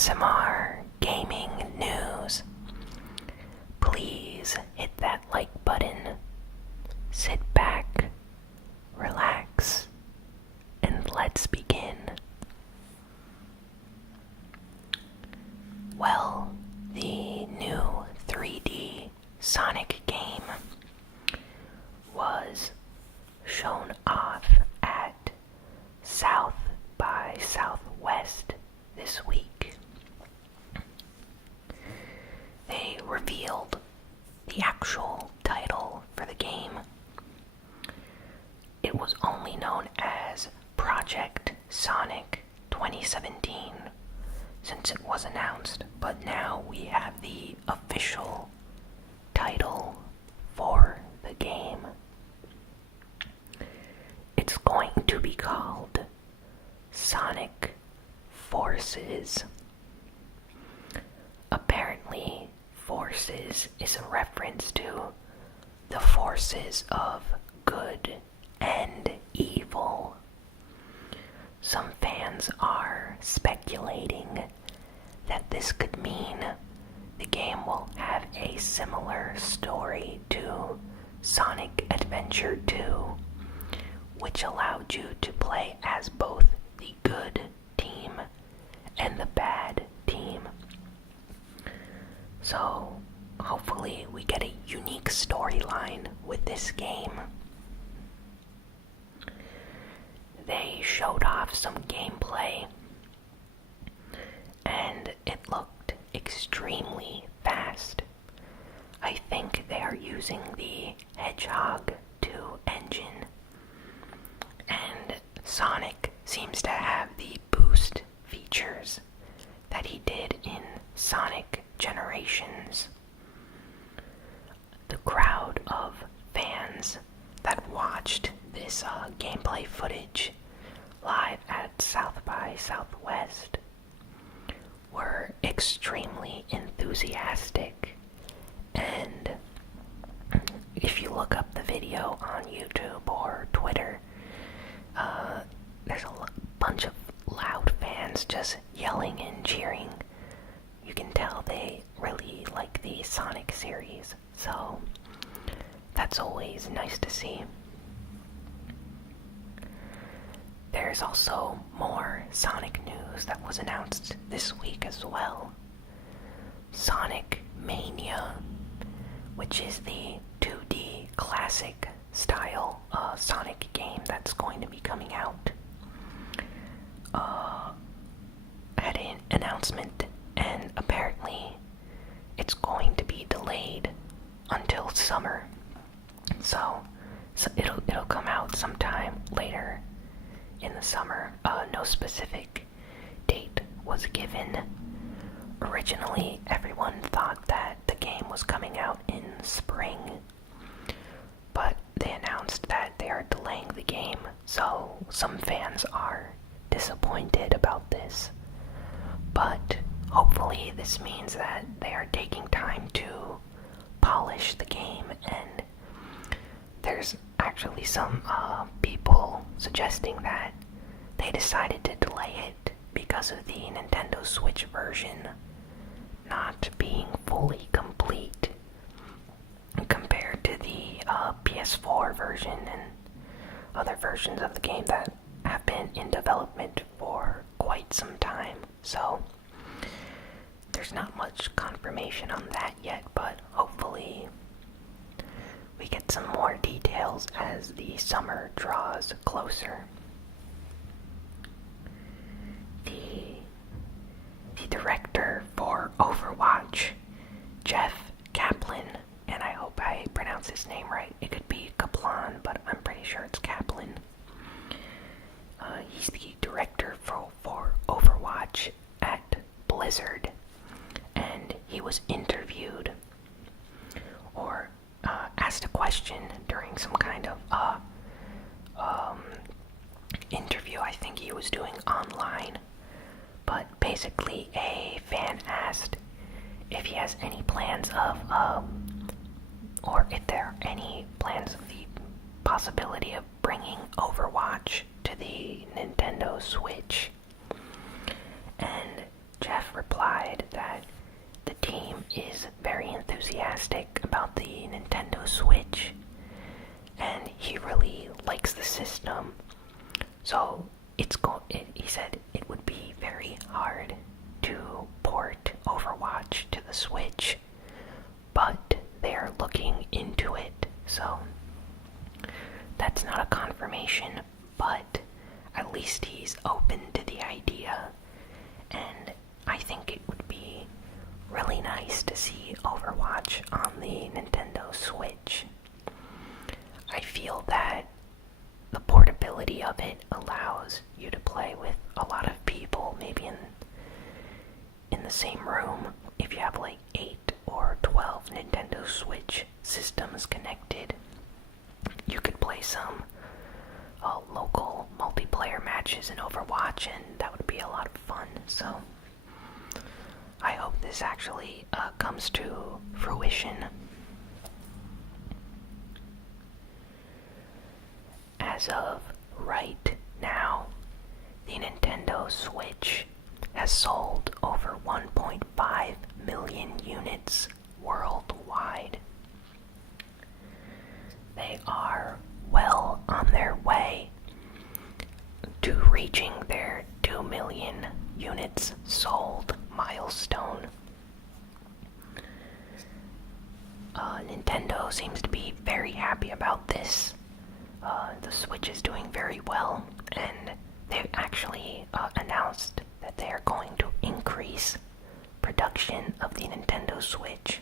ASMR gaming news. Please hit that like button, sit back, relax, and let's begin. Well, the new 3D Sonic game was shown off at South by Southwest this week. They revealed the actual title for the game. It was only known as Project Sonic 2017 since it was announced, but now we have the official title for the game. It's going to be called Sonic Forces. Apparently, Forces is a reference to the forces of good and evil. Some fans are speculating that this could mean the game will have a similar story to Sonic Adventure 2, which allowed you to play as both the good team and the bad team. So, hopefully we get a unique storyline with this game. They showed off some gameplay, and it looked extremely fast. I think they are using the Hedgehog 2 engine, and Sonic seems to have the boost features that he did in Sonic Generations. The crowd of fans that watched this gameplay footage live at South by Southwest were extremely enthusiastic, and if you look up the video on YouTube or Twitter, there's a bunch of loud fans just yelling and cheering. You can tell they really like the Sonic series, so that's always nice to see. There's also more Sonic news that was announced this week as well. Sonic Mania, which is the 2D classic style Sonic game that's going to be coming out, had an announcement, and apparently it's going to be delayed until summer. So it'll come out sometime later in the summer. No specific date was given. Originally, everyone thought that the game was coming out in spring, but they announced that they are delaying the game, so some fans are disappointed about this. But hopefully this means that they are taking time to polish the game, and there's actually some people suggesting that they decided to delay it because of the Nintendo Switch version not being fully complete compared to the PS4 version and other versions of the game that have been in development for quite some time. So there's not much confirmation on that yet, but hopefully we get some more details as the summer draws closer. The director for Overwatch, Jeff Kaplan, and I hope I pronounce his name right. It could be Kaplan, but I'm pretty sure it's Kaplan. He's the director for Overwatch at Blizzard, and he was interviewed or asked a question during some kind of interview I think he was doing online. But basically, a fan asked if he has any plans of, or if there are any plans of the possibility of bringing Overwatch to the Nintendo Switch. And Jeff replied that the team is very enthusiastic about the Nintendo Switch, and he really likes the system. So he said it would be very hard to port Overwatch to the Switch, but they're looking into it. So that's not a confirmation, but at least he's open to the idea, and I think it would be really nice to see Overwatch on the Nintendo Switch. I feel that the portability of it allows you to play with a lot of people, maybe in the same room. If you have like 8 or 12 Nintendo Switch systems connected, you could play some local multiplayer matches in Overwatch, and that would be a lot of fun. So I hope this actually comes to fruition. As of right now, the Nintendo Switch has sold over 1.5 million units worldwide. They are well on their way to reaching their 2 million units sold milestone. Nintendo seems to be very happy about this. The Switch is doing very well, and they actually announced that they are going to increase production of the Nintendo Switch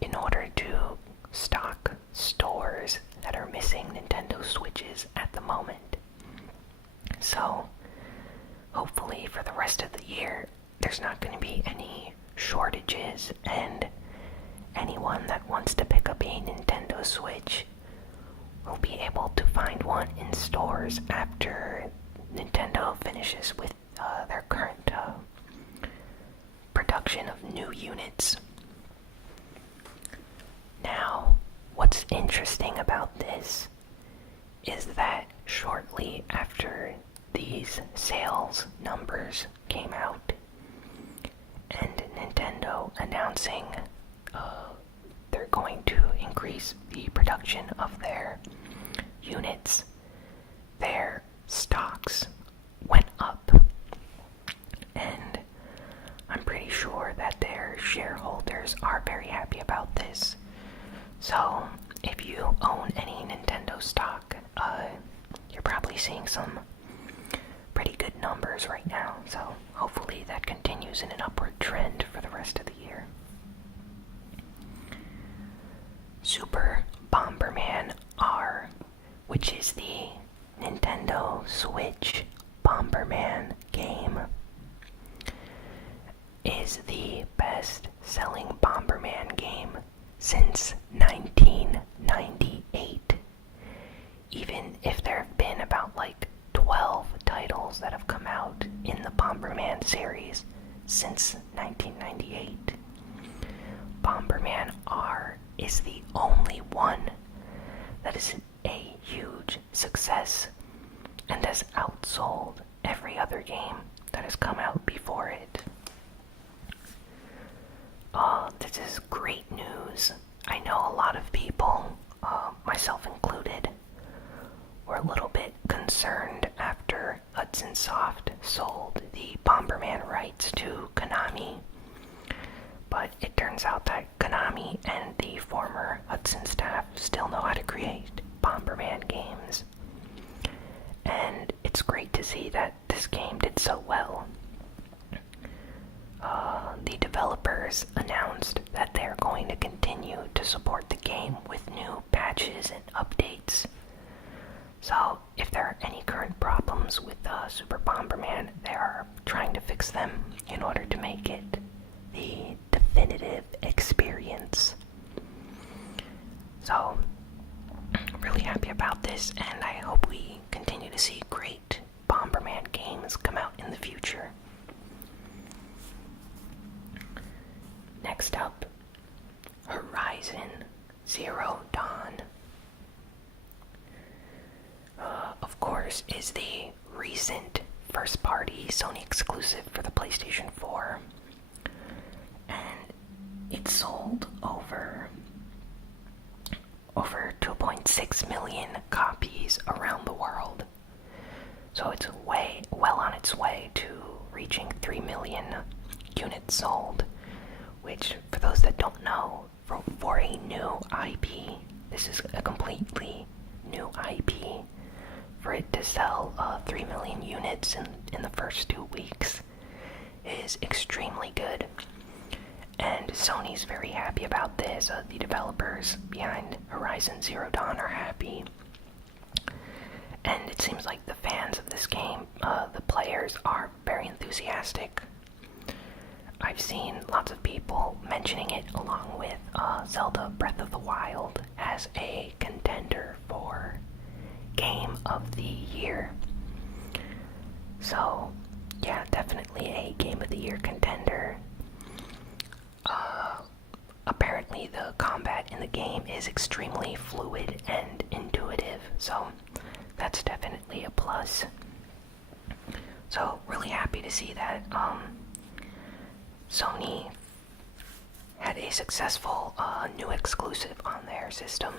in order to stock stores that are missing Nintendo Switches at the moment. So hopefully for the rest of the year there's not going to be any shortages, and anyone that wants to pick up a Nintendo Switch will be able to find one in stores after Nintendo finishes with their current production of new units. Now, what's interesting about this is that shortly after these sales numbers came out, and Nintendo announcing they're going to increase the production of their units, their stocks went up, and I'm pretty sure that their shareholders are very happy about this. So if you own any Nintendo stock, you're probably seeing some pretty good numbers right now, so hopefully that continues in an upward trend for the rest of the year. Super Bomberman R, which is the Nintendo Switch Bomberman game, is the best-selling Bomberman game since 1998. Even if there have been about 12 titles that have come out in the Bomberman series since 1998, Bomberman R is the only one that is a huge success and has outsold every other game that has come out before it. This is great news. I know a lot of people, myself included, were a little bit concerned after Hudson Soft sold the Bomberman rights to Konami, but it turns out that Konami and the former Hudson staff still know how to create Bomberman games, and it's great to see that this game did so well. The developers announced that they're going to continue to support the game with new patches and updates. So if there are any current problems with Super Bomberman, they are trying to fix them in order to make it the definitive experience. So, really happy about this, and I hope we continue to see great Bomberman games come out in the future. Next up, Horizon Zero Dawn. Of course, is the recent first-party Sony exclusive for the PlayStation 4. And it sold over 2.6 million copies around the world. So it's well on its way to reaching 3 million units sold, which, for those that don't know, for a new IP, this is a completely new IP. For it to sell 3 million units in the first 2 weeks is extremely good. And Sony's very happy about this. The developers behind Horizon Zero Dawn are happy. And it seems like the fans of this game, the players, are very enthusiastic. I've seen lots of people mentioning it along with Zelda Breath of the Wild as a contender for Game of the Year. So, yeah, definitely a Game of the Year contender. Apparently the combat in the game is extremely fluid and intuitive, so that's definitely a plus. So, really happy to see that Sony had a successful new exclusive on their system.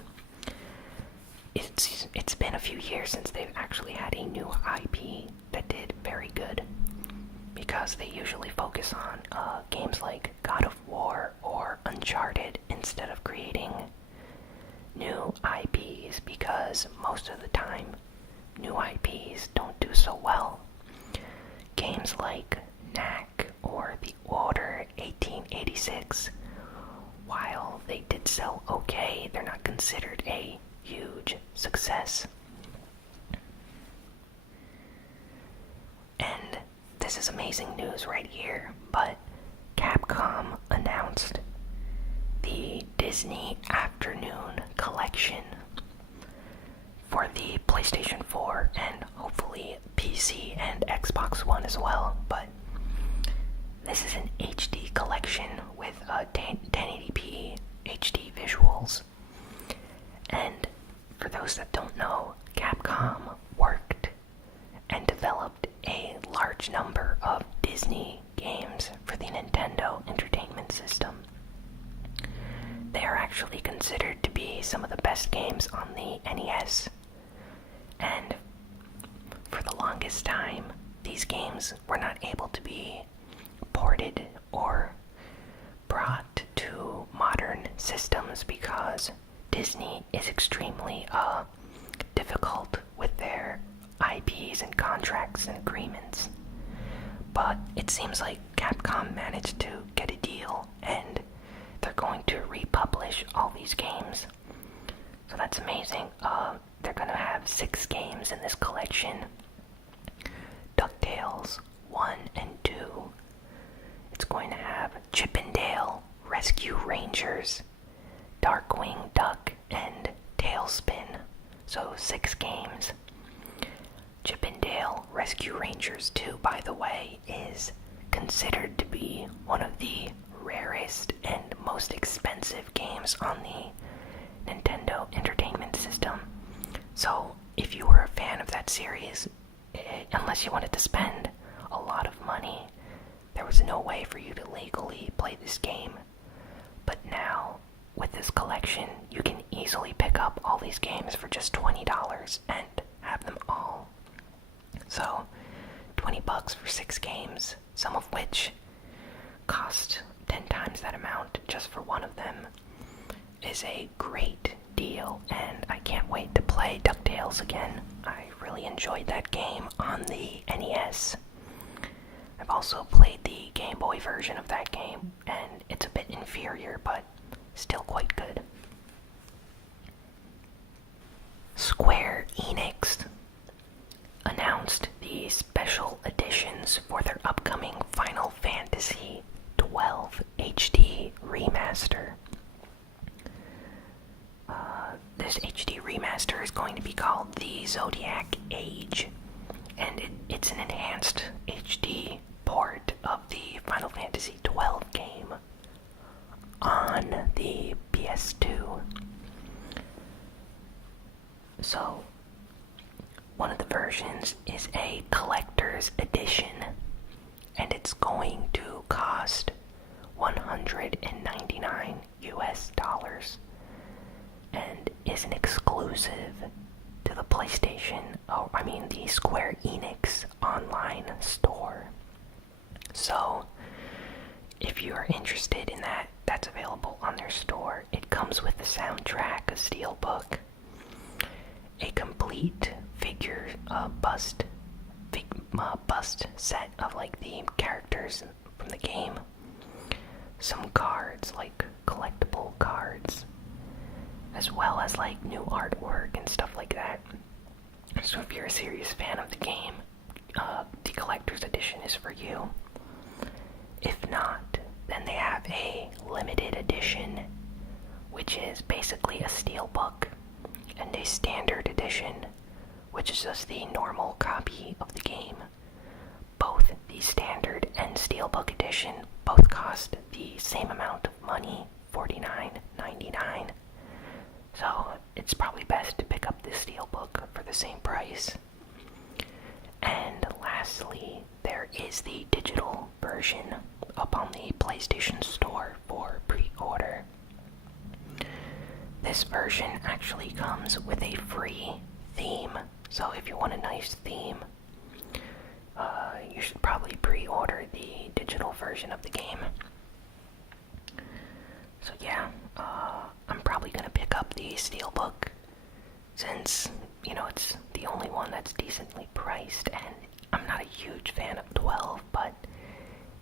It's been a few years since they've actually had a new IP that did very good, because they usually focus on games like God of War or Uncharted instead of creating new IPs, because most of the time new IPs don't do so well. Games like Knack or The Order 1886, while they did sell okay, they're not considered a huge success. And this is amazing news right here, but Capcom announced the Disney Afternoon Collection for the PlayStation 4 and hopefully PC and Xbox One as well. But this is an HD collection with 1080p HD visuals. And for those that don't know, Capcom worked and developed a large number of Disney games for the Nintendo Entertainment System. They are actually considered to be some of the best games on the NES. And for the longest time, these games were not able to be ported or brought to modern systems because Disney is extremely difficult with their IPs and contracts and agreements. But it seems like Capcom managed to get a deal, and they're going to republish all these games. So that's amazing. They're going to have 6 games in this collection. DuckTales 1 and 2. It's going to have Chip 'n Dale Rescue Rangers, Darkwing Duck, and Tailspin. So 6 games. Chip 'n Dale Rescue Rangers 2, by the way, is considered to be one of the rarest and most expensive games on the Nintendo Entertainment System. So if you were a fan of that series, unless you wanted to spend a lot of money, there was no way for you to legally play this game. But now, with this collection, you can easily pick up all these games for just $20 and have them all. So, $20 for 6 games, some of which cost 10 times that amount just for one of them, is a great deal, and I can't wait to play DuckTales again. I really enjoyed that game on the NES. I've also played the Game Boy version of that game, and it's a bit inferior, but still quite good. Square Enix announced the special editions for their upcoming Final Fantasy 12 HD remaster. This HD remaster is going to be called the Zodiac Age, and it's an enhanced HD port of the Final Fantasy 12 game on the PS2. So, One of the versions is a collector's edition, and it's going to cost $199 US, and is an exclusive to the the Square Enix online store. So, if you are interested in that, that's available on their store. It comes with the soundtrack, a steelbook, a complete figure bust set of like the characters from the game, some cards, like collectible cards, as well as like new artwork and stuff like that. So if you're a serious fan of the game, the collector's edition is for you. If not, then they have a limited edition, which is basically a steelbook, and a standard edition, which is just the normal copy of the game. Both the standard and steelbook edition both cost the same amount of money, $49.99. So it's probably best to pick up the steelbook for the same price. And lastly, there is the digital version up on the PlayStation Store for pre-order. This version actually comes with a free theme, so if you want a nice theme, you should probably pre-order the digital version of the game. So yeah, I'm probably gonna pick up the steelbook since, it's the only one that's decently priced, and I'm not a huge fan of 12, but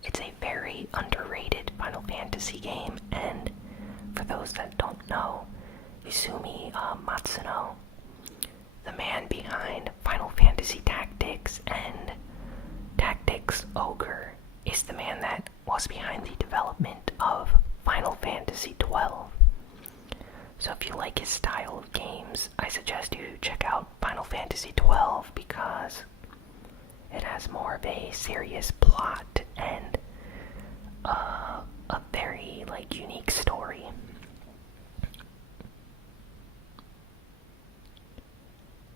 it's a very underrated Final Fantasy game, and for those that don't know, Izumi Matsuno, the man behind Final Fantasy Tactics and Tactics Ogre, is the man that was behind the development of Final Fantasy 12. So if you like his style of games, I suggest you check out Final Fantasy 12 because it has more of a serious plot and a very unique story.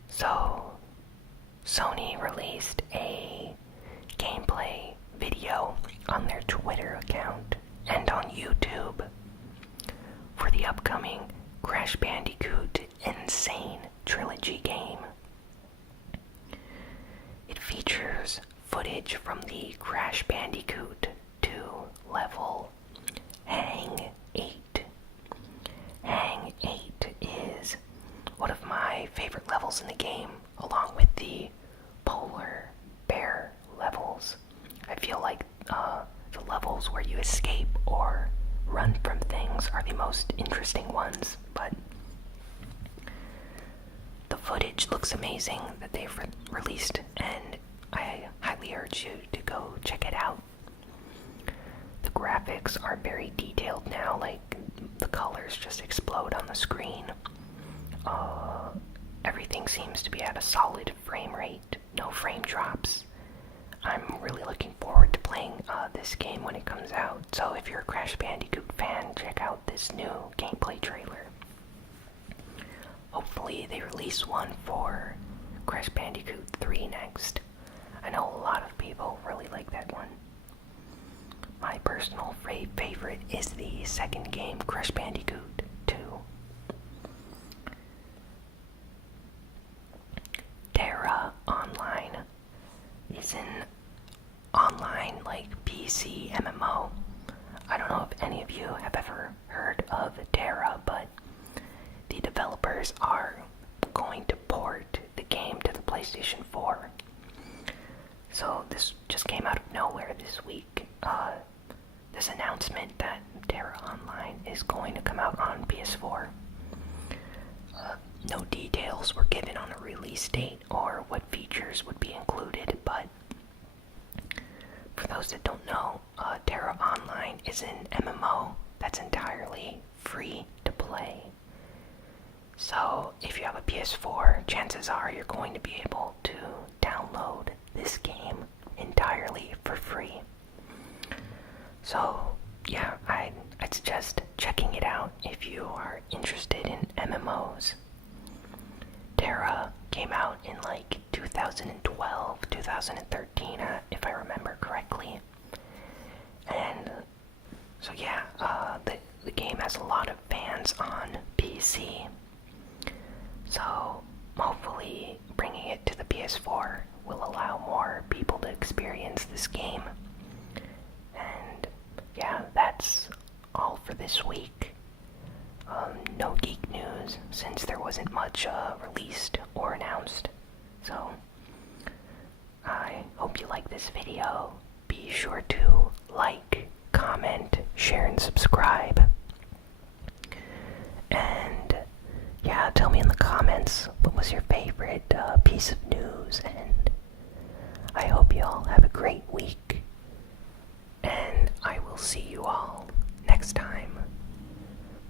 So, Sony released a gameplay video on their Twitter account and on YouTube for the upcoming Crash Bandicoot Insane Trilogy game. It features footage from the Crash Bandicoot 2 level Hang 8. Hang 8 is one of my favorite levels in the game, along with the polar bear levels. I feel like the levels where you escape or run from things are the most interesting ones, but the footage looks amazing that they've released, and I highly urge you to go check it out. The graphics are very detailed now, the colors just explode on the screen. Everything seems to be at a solid frame rate, no frame drops. I'm really looking forward to playing this game when it comes out, so if you're a Crash Bandicoot fan, check out this new gameplay trailer. Hopefully they release one for Crash Bandicoot 3 next. I know a lot of people really like that one. My personal favorite is the second game, Crash Bandicoot 2. Dara Online is an online PC MMO. I don't know if any of you have ever heard of Dara, but the developers are going to port the game to the PlayStation 4. So this just came out of nowhere this week. This announcement that Dara Online is going to come out on PS4. No details were given on a release date or what features would be included, but for those that don't know, Dara Online is an MMO that's entirely free to play. So if you have a PS4, chances are you're going to be able to download this game entirely for free. So yeah, I'd suggest checking it out if you are interested in MMOs. Dara came out in like 2012, 2013, if I remember correctly. And so yeah, the game has a lot of fans on PC. So hopefully bringing it to the PS4 will allow more people to experience this game. And yeah, that's all for this week. No geek news since there wasn't much released or announced. So I hope you like this video. Be sure to like, comment, share, and subscribe. And yeah, tell me in the comments what was your favorite piece of news. And I hope you all have a great week. And I will see you all next time.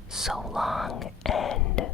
So long and